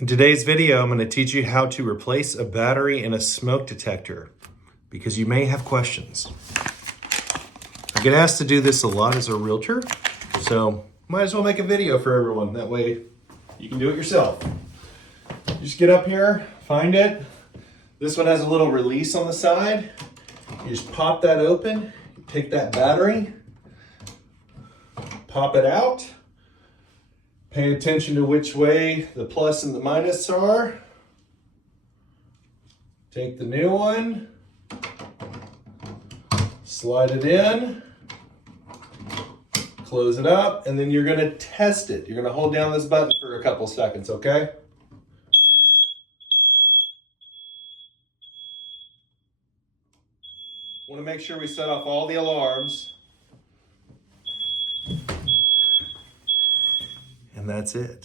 In today's video, I'm going to teach you how to replace a battery in a smoke detector because you may have questions. I get asked to do this a lot as a realtor, so might as well make a video for everyone. That way you can do it yourself. You just get up here, find it. This one has a little release on the side. You just pop that open, take that battery, pop it out. Pay attention to which way the plus and the minus are. Take the new one, slide it in, close it up, and then you're going to test it. You're going to hold down this button for a couple seconds, okay? Want to make sure we set off all the alarms. And that's it.